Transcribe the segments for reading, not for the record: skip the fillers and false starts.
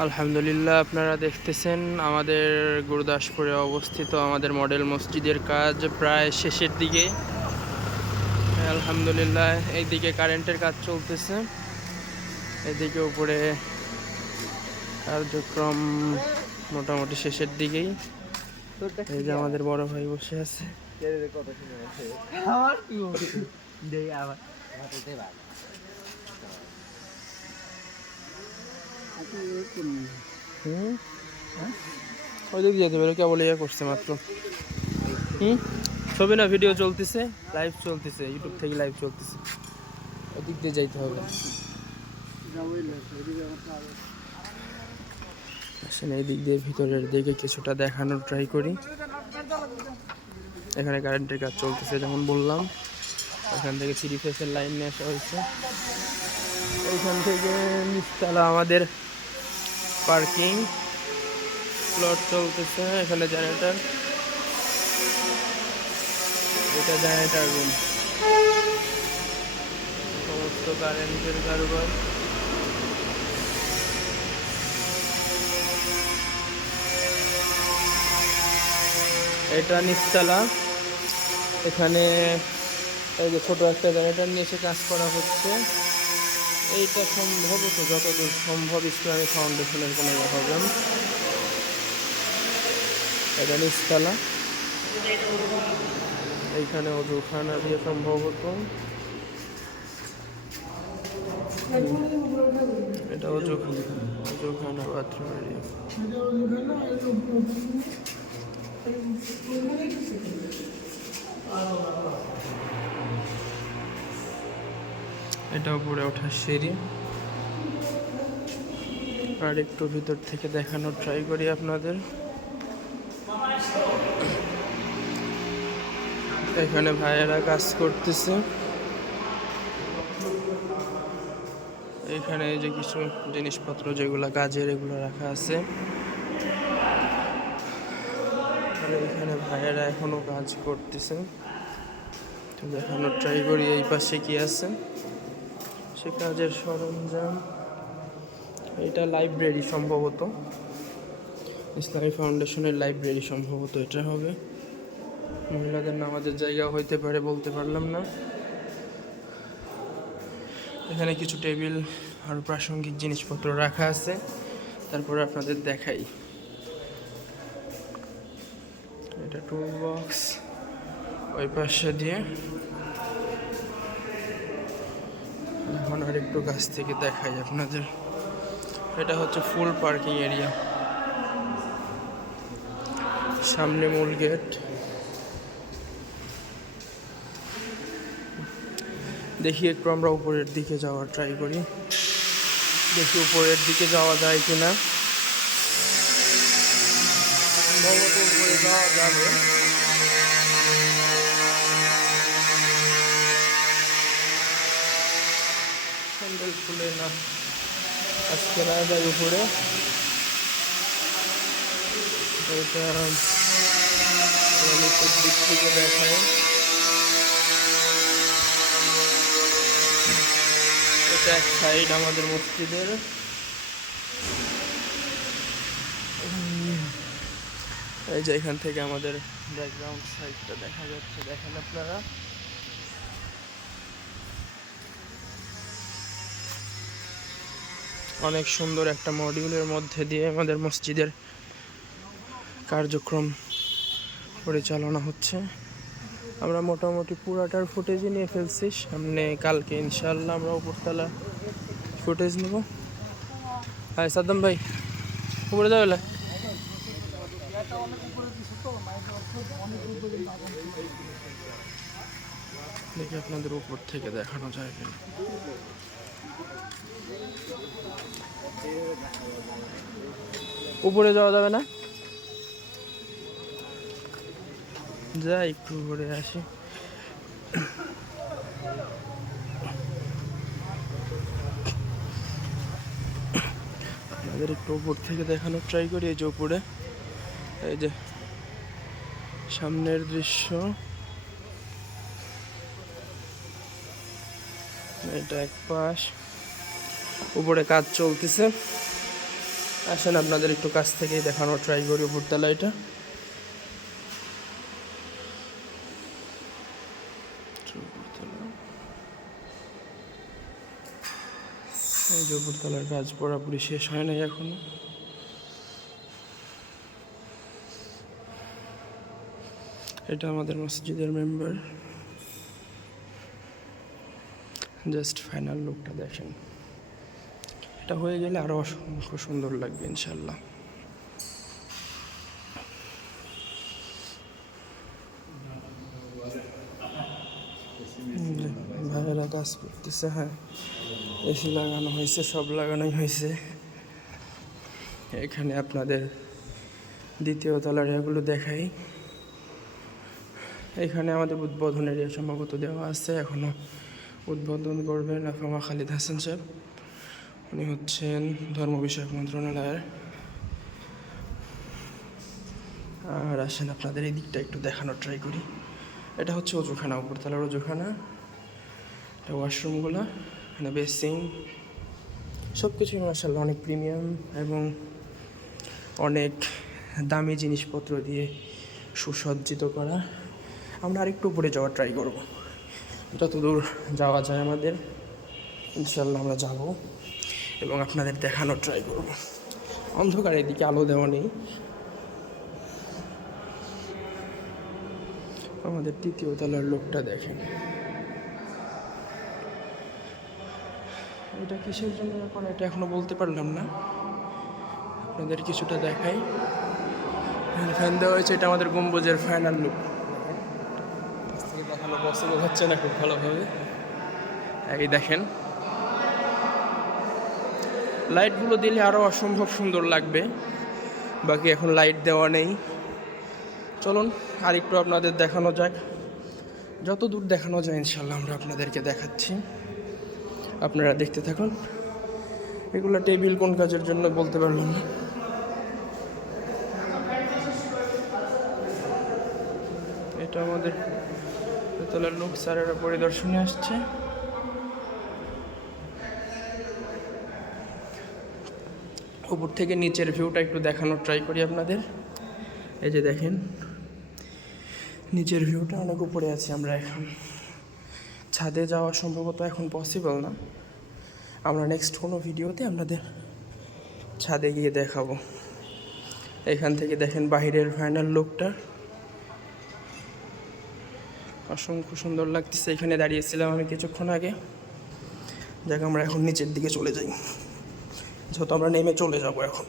আলহামদুলিল্লাহ, আপনারা দেখতেছেন আমাদের গুরুদাসপুরে অবস্থিত আমাদের মডেল মসজিদের কাজ প্রায় শেষের দিকে। আলহামদুলিল্লাহ, এইদিকে কারেন্টের কাজ চলতেছে, এদিকে উপরে কার্যক্রম মোটামুটি শেষের দিকেই। এই যে আমাদের বড় ভাই বসে আছে। ওইদিকে যেতে পারে, কেবল ইয়ে করছে মাত্র। ছবি না, ভিডিও চলতেছে, লাইভ চলতেছে, ইউটিউব থেকে লাইভ চলতেছে, ওদিক দিয়ে যাইতে হবে। আসলে এই দিক দিয়ে ভিতরের দিকে কিছুটা দেখানোর ট্রাই করি। এখানে কারেন্টের কাজ চলতেছে, যেমন বললাম। এখান থেকে 3 ফেসের লাইন নিয়ে আসা হয়েছে। এইখান থেকে নিচতলা আমাদের পার্কিং প্লট চলতেছে। এখানে জেনারেটর, এটা জেনারেটর রুম, সমস্ত কারেন্টের কারবার। এটা নিচতলা, এখানে এই যে ছোট একটা জেনারেটর নিয়ে এসে কাজ করা হচ্ছে। এইটা সম্ভবত যতদূর সম্ভব ইসলামী ফাউন্ডেশনের কোনো প্রবলেম। এটা নিচতলা, এইখানে অজুখানা দিয়ে সম্ভবত, এটা অজুখানা বাথরুম এরিয়া। এটা উপরে ওঠার সিঁড়ি। আর একটু ভিতর থেকে দেখানোর ট্রাই করি আপনাদের। এখানে ভাইয়েরা কাজ করতেছে। এখানে যে কিছু জিনিসপত্র যেগুলো কাজের, এগুলো রাখা আছে। এখানে ভাইয়েরা এখনো কাজ করতেছে, তো দেখানোর ট্রাই করি এই পাশে কি আছে সে কাজের সরঞ্জাম। এটা লাইব্রেরি সম্ভবত, ইসলামী ফাউন্ডেশনের লাইব্রেরি সম্ভবত এটা হবে। মহিলাদের নামাজের জায়গা হইতে পারে, বলতে পারলাম না। এখানে কিছু টেবিল আর প্রাসঙ্গিক জিনিসপত্র রাখা আছে, তারপরে আপনাদের দেখাই। এটা টুল বক্স, ওই পাশে দিয়ে। এখন আর একটু কাছ থেকে দেখাই আপনাদের। এটা হচ্ছে ফুল পার্কিং এরিয়া, সামনে মূল গেট। দেখি একটু আমরা উপরের দিকে যাওয়ার ট্রাই করি, দেখি উপরের দিকে যাওয়া যায় কিনা। সম্ভবত উপরে যাওয়া যাবে। স্যান্ডেল খুলে না, আজকে না যায় উপরে। এটা দিক থেকে দেখায়। এটা এক সাইড আমাদের মসজিদের। এই যে এখান থেকে আমাদের ব্যাকগ্রাউন্ড সাইডটা দেখা যাচ্ছে, দেখেন আপনারা। অনেক সুন্দর একটা মডিউলের মধ্যে দিয়ে আমাদের মসজিদের কার্যক্রম পরিচালনা হচ্ছে। আমরা মোটামুটি পুরাটার ফুটেজই নিয়ে ফেলছি। সামনে কালকে ইনশাআল্লাহ আমরা উপরতলা ফুটেজ নেব। হ্যাঁ সাদ্দাম ভাই, উপরে যাবে। দেখি আপনাদের উপর থেকে দেখানো যায় কিনা। উপরে যাওয়া যাবে না, যাই একটু ঘুরে আসি। আপনাদের একটু উপর থেকে দেখানোর ট্রাই করি। এই যে উপরে, এই যে সামনের দৃশ্য, এটা এক পাশ। উপরে কাজ চলতেছে। আসেন আপনাদের একটু কাছ থেকেই দেখানোর ট্রাই করি উপরতলা এটা। এই যে উপরতলার কাজ পুরোপুরি শেষ হয় নাই এখনো। এটা আমাদের মসজিদের মেম্বার। জাস্ট ফাইনাল লুকটা দেখেন, এটা হয়ে গেলে আরও অসংখ্য সুন্দর লাগবে ইনশাল্লাহ। ভাইয়েরা কাজ করতেছে, হ্যাঁ এসি লাগানো হয়েছে, সব লাগানোই হয়েছে। এখানে আপনাদের দ্বিতীয় তলার এগুলো দেখাই। এখানে আমাদের উদ্বোধন এরিয়া সম্ভবত দেওয়া আছে, এখনও উদ্বোধন করবেন আফামা খালিদ হাসান সাহেব, উনি হচ্ছেন ধর্ম বিষয়ক মন্ত্রণালয়ের। আর আসেন আপনাদের এই দিকটা একটু দেখানোর ট্রাই করি। এটা হচ্ছে অজুখানা, উপরতলার অজুখানা, এটা ওয়াশরুমগুলো, এখানে বেসিং, সব কিছুই মাশাআল্লাহ অনেক প্রিমিয়াম এবং অনেক দামি জিনিসপত্র দিয়ে সুসজ্জিত করা। আমরা আরেকটু উপরে যাওয়ার ট্রাই করব, যতদূর যাওয়া যায় আমাদের ইনশাল্লাহ আমরা যাব এবং আপনাদের দেখানোর ট্রাই করব। অন্ধকার, এদিকে আলো দেওয়া নেই। আমাদের তৃতীয় তলার লোকটা দেখেন, এটা কিসের জন্য এখন এটা এখনো বলতে পারলাম না, আপনাদের কিছুটা দেখাই। ফ্যান দেওয়া হয়েছে, এটা আমাদের গম্বুজের ফাইনাল লুক। দেখানো পসিবল হচ্ছে না খুব ভালোভাবে, এই দেখেন লাইটগুলো দিলে আরও অসম্ভব সুন্দর লাগবে, বাকি এখন লাইট দেওয়া নেই। চলুন আর একটু আপনাদের দেখানো যাক, যত দূর দেখানো যায় ইনশাল্লাহ আমরা আপনাদেরকে দেখাচ্ছি, আপনারা দেখতে থাকুন। এগুলো টেবিল কোন কাজের জন্য বলতে পারলাম না। এটা আমাদের দোতলার লোক স্যারেরা পরিদর্শনে আসছে। উপর থেকে নিচের ভিউটা একটু দেখানোর ট্রাই করি আপনাদের। এই যে দেখেন নিচের ভিউটা, অনেক উপরে আছি আমরা এখন, ছাদে যাওয়া সম্ভবত এখন পসিবল না। আমরা নেক্সট কোনো ভিডিওতে আপনাদের ছাদে গিয়ে দেখাবো। এখান থেকে দেখেন বাহিরের ফাইনাল লুকটা, অসংখ্য সুন্দর লাগতেছে। এখানে দাঁড়িয়েছিলাম আমি কিছুক্ষণ আগে। যাক আমরা এখন নিচের দিকে চলে যাই, যেহেতু আমরা নেমে চলে যাব এখন।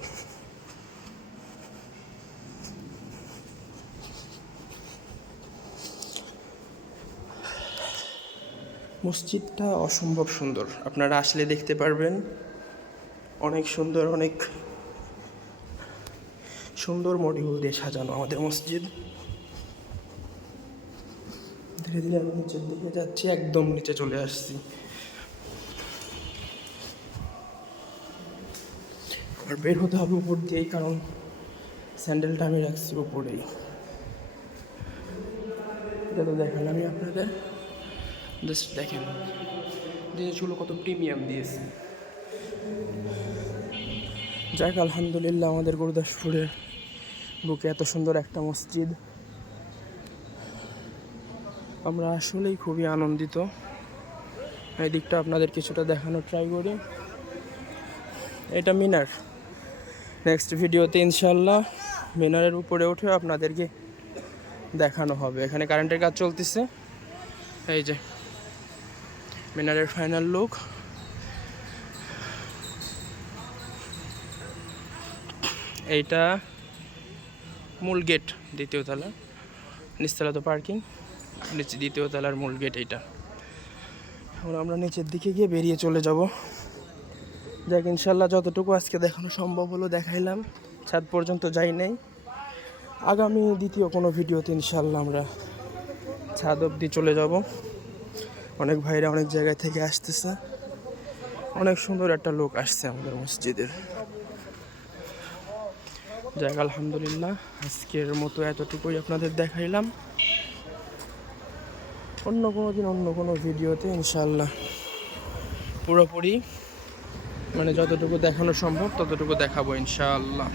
মসজিদটা অসম্ভব সুন্দর, আপনারা আসলে দেখতে পারবেন। অনেক সুন্দর, অনেক সুন্দর মডিউল দিয়ে সাজানো আমাদের মসজিদ। ধীরে ধীরে আমি নিচের দিকে যাচ্ছি, একদম নিচে চলে আসছি। আর বের হতে হবে উপর দিয়েই, কারণ স্যান্ডেলটা আমি রাখছি উপরেই। এটা তো দেখালাম আমি আপনাদের, জাস্ট দেখেন জিনিসগুলো কত প্রিমিয়াম দিয়েছে। যাক আলহামদুলিল্লাহ, আমাদের গুরুদাসপুরের বুকে এত সুন্দর একটা মসজিদ, আমরা আসলেই খুবই আনন্দিত। এই দিকটা আপনাদের কিছুটা দেখানোর ট্রাই করি। এটা মিনার, নেক্সট ভিডিওতে ইনশাল্লাহ মিনারের উপরে উঠে আপনাদেরকে দেখানো হবে। এখানে কারেন্টের কাজ চলতেছে। এই যে মিনারের ফাইনাল লুক। এইটা মূল গেট, দ্বিতীয় তলা, নিচতলা তো পার্কিং, নিচে দ্বিতীয় তলার মূল গেট এইটা। এখন আমরা নিচের দিকে গিয়ে বেরিয়ে চলে যাব। যাক ইনশাল্লাহ যতটুকু আজকে দেখানো সম্ভব হলো দেখাইলাম, ছাদ পর্যন্ত যাই নাই। আগামী দ্বিতীয় কোনো ভিডিওতে ইনশাল্লাহ আমরা ছাদ অবধি চলে যাব। অনেক ভাইরা অনেক জায়গায় থেকে আসতেছে, অনেক সুন্দর একটা লোক আসছে আমাদের মসজিদের। যাক আলহামদুলিল্লাহ, আজকের মতো এতটুকুই আপনাদের দেখাইলাম। অন্য কোনো দিন অন্য কোনো ভিডিওতে ইনশাল্লাহ পুরোপুরি মানে যতটুকু দেখানো সম্ভব ততটুকু দেখাবো ইনশাআল্লাহ।